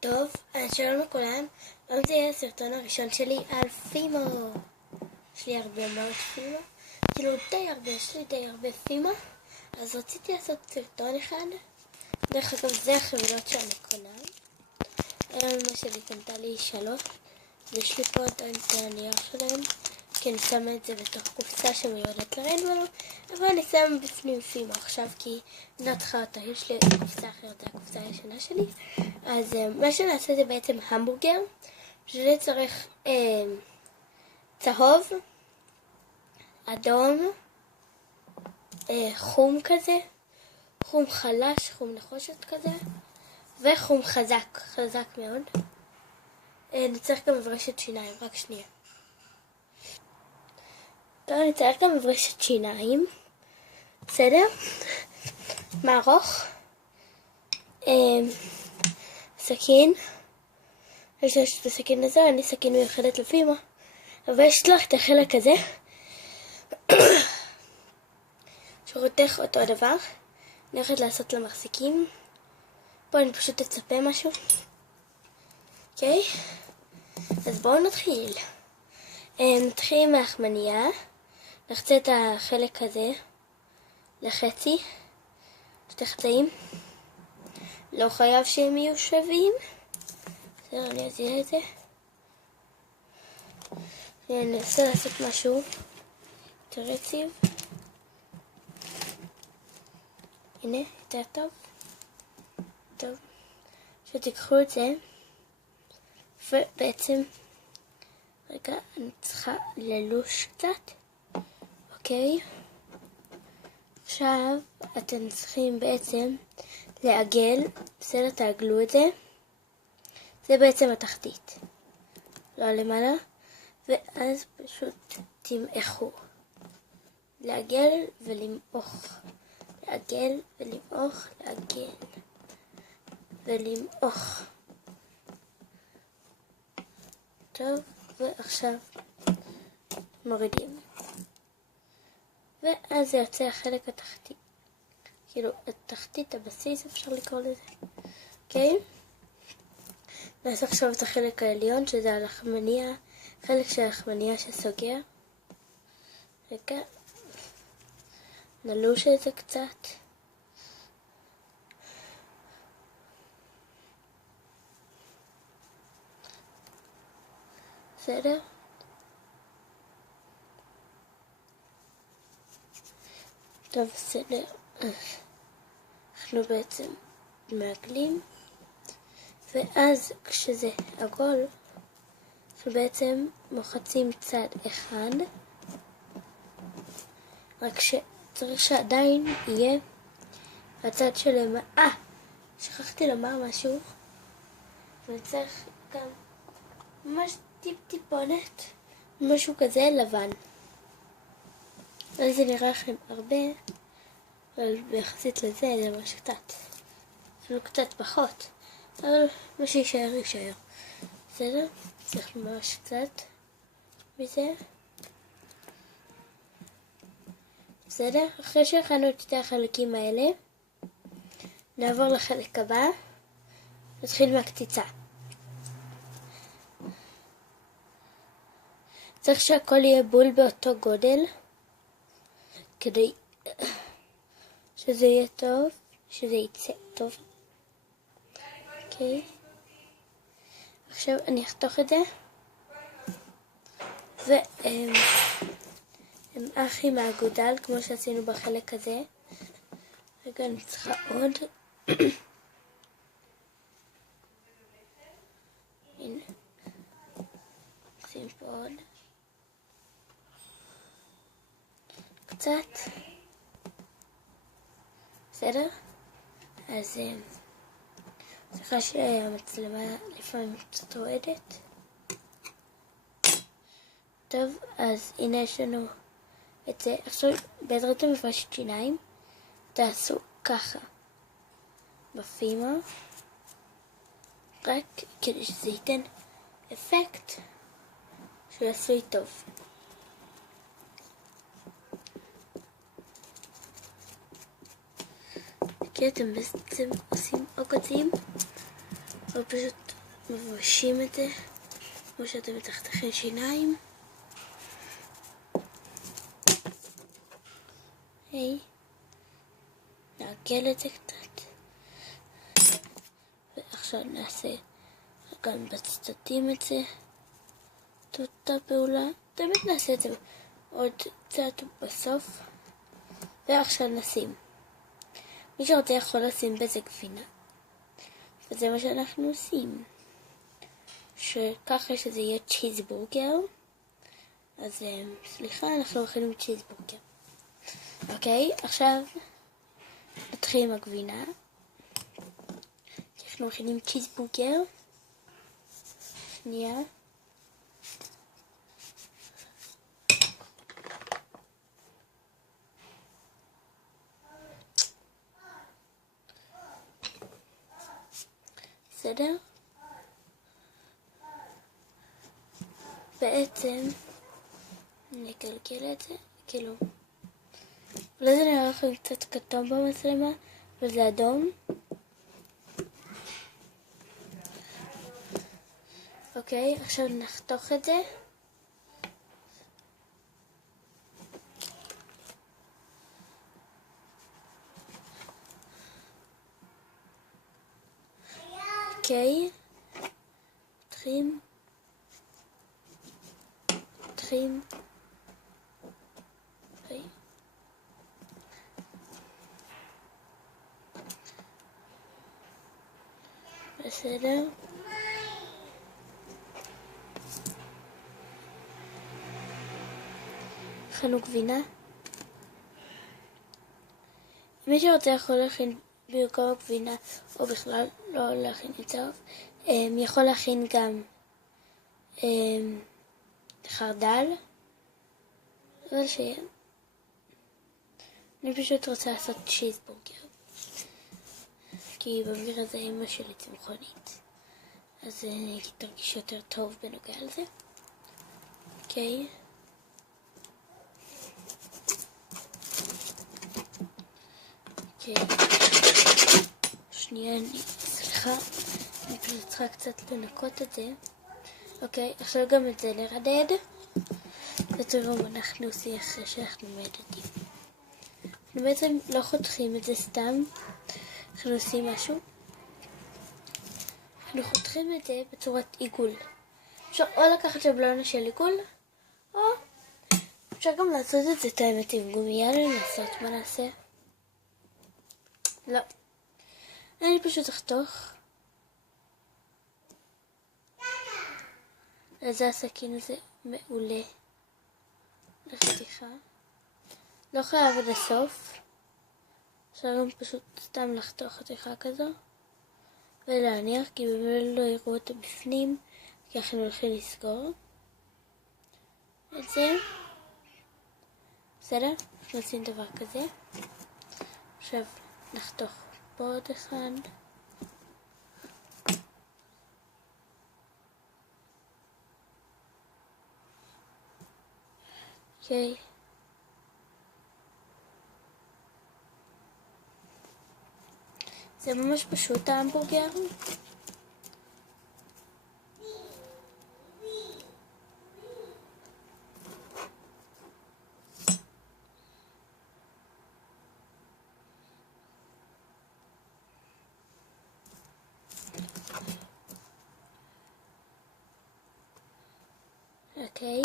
טוב, אז שלום לכולם, היום זה יהיה הסרטון הראשון שלי על פימו. יש לי הרבה מאוד פימו, כאילו יש לי די הרבה פימו, אז רציתי לעשות סרטון אחד. דרך אגב, זה החבילות שאני קונה. אמא שלי קנתה לי 3, ויש לי פה עדיין את הנייר שלהם, כי אני שמה את זה בתוך קופסה שמיועדת לריינבו, אבל אני שמה בפנים פימו עכשיו, כי אני לא צריכה אותה, יש לי קופסה אחרת, זה הקופסה הישנה שלי. אז מה שנעשה זה בעצם המבורגר, שזה צריך צהוב, אדום, חום כזה, חום חלש, חום נחושת כזה, וחום חזק מאוד. אני צריך גם מברשת שיניים, רק שנייה. טוב, אני צריך גם מברשת שיניים, בסדר? מערוך, סכין, יש בסכין הזה, אני סכין מיוחדת לפימו, אבל יש לך את החלק הזה, שרותך אותו דבר. אני הולכת לעשות למחזיקים, פה אני פשוט אצפה משהו, אוקיי? אז בואו נתחיל. נתחיל מהחמניה, נחצה את החלק הזה לחצי, שתי חצאים, לא חייב שהם יהיו שווים. בסדר, אני אזיע את זה. אני אנסה לעשות משהו יותר יציב. הנה, יותר טוב. טוב. שתיקחו את זה, ובעצם, רגע, אני צריכה ללוש קצת, אוקיי? עכשיו, אתם צריכים בעצם לעגל, בסדר, תעגלו את זה. זה בעצם התחתית, לא למעלה, ואז פשוט תמעכו. לעגל ולמעוך, לעגל ולמעוך, לעגל ולמעוך. טוב, ועכשיו מורידים. ואז זה יוצא החלק התחתי. כאילו, התחתית, הבסיס אפשר לקרוא לזה. אוקיי? נעשה עכשיו את החלק העליון, שזה הלחמניה, חלק של הלחמניה שסוגר. רגע, נלוש את זה קצת. בסדר? טוב, בסדר. אנחנו בעצם מעגלים. ואז כשזה עגול, אנחנו בעצם מוחצים צד אחד, רק שצריך שעדיין יהיה הצד שלהם. שכחתי לומר משהו, וצריך גם ממש טיפונת, משהו כזה לבן. אז זה נראה לכם הרבה, אבל ביחסית לזה זה ממש קצת, אפילו קצת פחות. אבל מה שישאר יישאר. בסדר? צריך ממש קצת מזה. בסדר? אחרי שהכנו את שתי החלקים האלה, נעבור לחלק הבא. נתחיל מהקציצה. צריך שהכל יהיה בול באותו גודל, כדי שזה יהיה טוב, שזה יצא טוב. אוקיי. עכשיו אני אחתוך את זה, ואמעך עם האגודל כמו שעשינו בחלק הזה. רגע, אני צריכה עוד. הנה, נשים פה עוד קצת. בסדר? אז סליחה שהמצלמה לפעמים קצת רועדת. טוב, אז הנה יש לנו את זה. עכשיו בעזרת המברשת שיניים תעשו ככה בפימו, רק כדי שזה ייתן אפקט שהוא עשוי טוב. כי אתם בעצם עושים עוקצים, או פשוט מבשים את זה, כמו שאתם מתחתכים שיניים. היי, נעגל את זה קצת. ועכשיו נעשה גם בצדדים את זה. את אותה פעולה. תמיד נעשה את זה עוד קצת בסוף. ועכשיו נשים. מי שרוצה יכול לשים בזה גבינה. וזה מה שאנחנו עושים. שככה שזה יהיה צ'יזבורגר. אז סליחה, אנחנו מכינים צ'יזבורגר. אוקיי, עכשיו נתחיל עם הגבינה. אנחנו מכינים צ'יזבורגר. שנייה. בסדר? בעצם נגלגל את זה, כאילו אולי זה נראה לכם קצת כתום במצלמה, וזה אדום. אוקיי, עכשיו נחתוך את זה. אוקיי, פותחים. אוקיי. בסדר. הכנו גבינה. מי שרוצה יכול להכין במקום גבינה, או בכלל לא להכין את זה, יכול להכין גם חרדל. אבל שיהיה. אני פשוט רוצה לעשות צ'יזבורגר. כי במקרה הזה אמא שלי צמחונית. אז אני תרגיש יותר טוב בנוגע לזה. אוקיי. אוקיי. שנייה, סליחה. אני פשוט צריכה קצת לנקות את זה. אוקיי, עכשיו גם את זה לרדד. ותראו מה אנחנו עושים אחרי שאנחנו מדדים. אנחנו בעצם לא חותכים את זה סתם. אנחנו עושים משהו. אנחנו חותכים את זה בצורת עיגול. אפשר או לקחת שבלונה של עיגול, או אפשר גם לעשות את זה את האמת עם גומייה לנסות. מה נעשה? לא. אני פשוט אחתוך. לזה הסכין הזה מעולה. לחתיכה. לא חייב עד הסוף. אפשר גם פשוט סתם לחתוך חתיכה כזו. ולהניח, כי באמת לא יראו אותה בפנים. כי אנחנו הולכים לסגור את זה. בסדר? אנחנו עושים דבר כזה. עכשיו נחתוך פה עוד אחד. אוקיי. זה ממש פשוט ההמבורגר. אוקיי.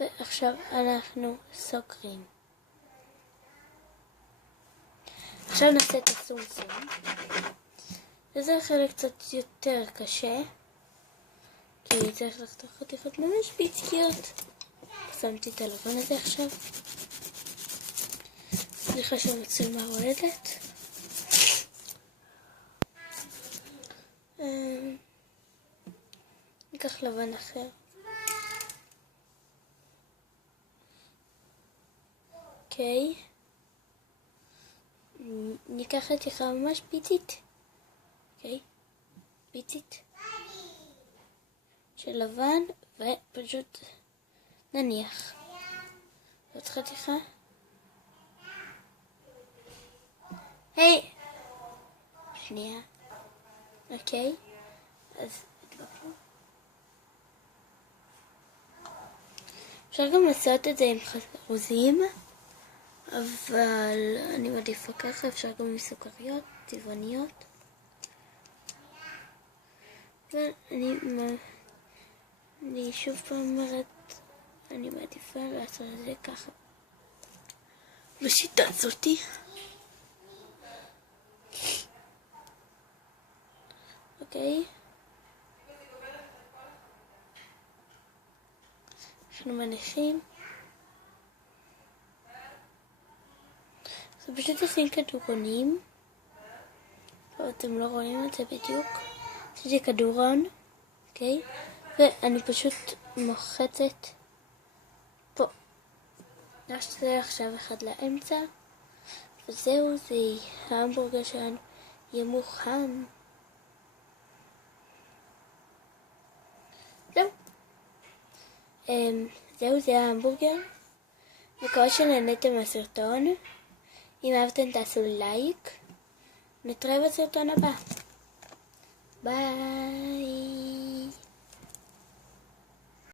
ועכשיו אנחנו סוגרים. עכשיו נעשה את הסומסום. וזה חלק קצת יותר קשה. כי צריך לחתוך חתיכות ממש פיצקיות. שמתי את הלבן הזה עכשיו. סליחה שהמצלמה רועדת. ניקח לבן אחר. אוקיי. ניקח חתיכה ממש פיצית. אוקיי. פיצית. של לבן ופשוט נניח. עוד חתיכה. היי! שנייה. אוקיי. אז הדבקנו. אפשר גם לעשות את זה עם חרוזים, אבל אני מעדיפה ככה. אפשר גם עם סוכריות טבעוניות. ואני שוב פעם אומרת, אני מעדיפה לעשות את זה ככה. בשיטה הזאתי. אוקיי. אנחנו מניחים. אז פשוט עושים כדורונים. אתם לא רואים את זה בדיוק. עשיתי כדורון. אוקיי. ואני פשוט מוחצת פה. נעשה עכשיו אחד לאמצע. וזהו, זה ההמבורגר שלנו יהיה מוכן. זהו, זה ההמבורגר. מקווה שנהניתם מהסרטון. אם אהבתם תעשו לייק. נתראה בסרטון הבא. ביי.